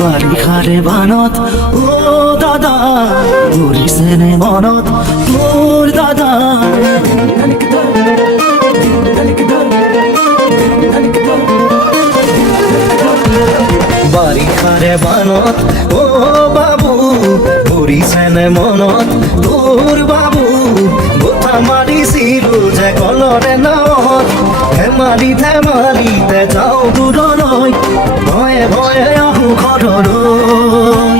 বাৰিষাৰে বানত দাদা ঘূৰিছেনে মনত তোৰ দাদা বাৰিষাৰে বানত বাবু ঘূৰিছেনে মনত তোৰ বাবু গোঠা মাৰিছিলো যে কলৰে নাৱত ধেমালিতে যাওঁ দূৰলৈ ভয়ে ভয়ে আহোঁ ঘৰলৈ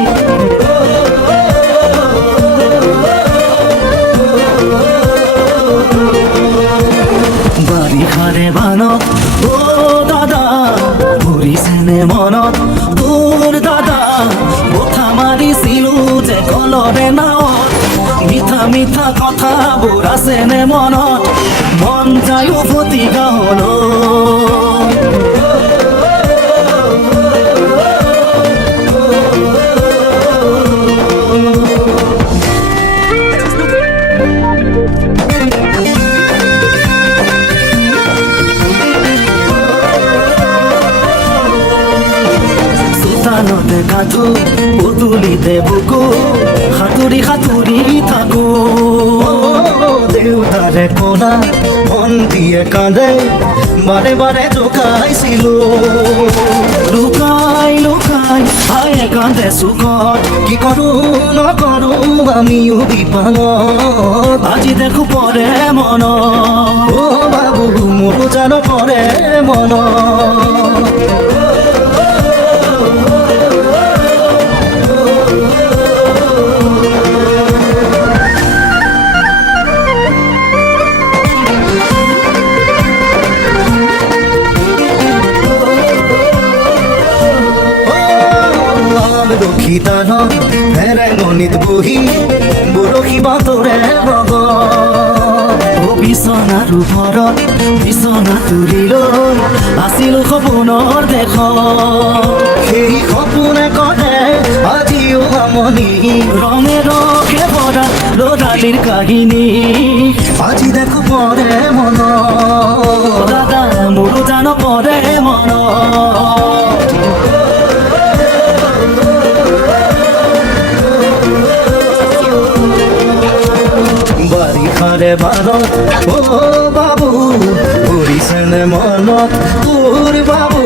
বাৰিষাৰে বানত দাদা ঘূৰিছেনে মনত তোৰ দাদা গোঠা মাৰিছিলো যে কলৰে নাৱত মিঠা মিঠা কথাবোৰ আছেনে মনত মন যায় উভতি গাঁৱলৈ চোতালতে কাঠো পদূলিতে বুকু সাঁতুৰি সাঁতুৰি থাকো দেউতাৰে কলা ভণ্টিয়ে কান্দে বাৰে বাৰে জোকাইছিলো লুকাই লুকাই আয়ে কান্দে চুকত কি কৰো নকৰো আমিও বিপাঙত আজি দেখো পৰে মনত বাবু মোৰো জানো পৰে মনত লক্ষীদানত ভেৰেঙনিত বহি বৰশী বাতৰে ৰব বিচনাৰ ওপৰত বিচনা তুলি লৈ আছিলো সপোনৰ দেশ সেই সপোনে কৰে আজিও আমনি ৰঙে ৰঙে ভৰা ল'ৰালিৰ কাহিনী আজি দেখো পৰে মনত দাদা মোৰো জানো পৰে মনত বাৰিষাৰে বানত বাবু ঘূৰিছেনে মনত তোৰ বাবু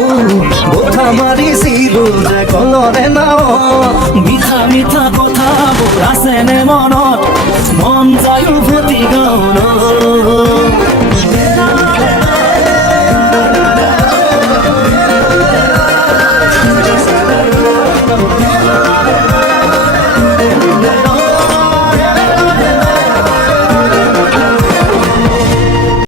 গোঠা মাৰিছিলো যে কলৰে নাৱত মিঠা মিঠা কথাবোৰ আছেনে মনত মন যায় উভতি গাঁৱলৈ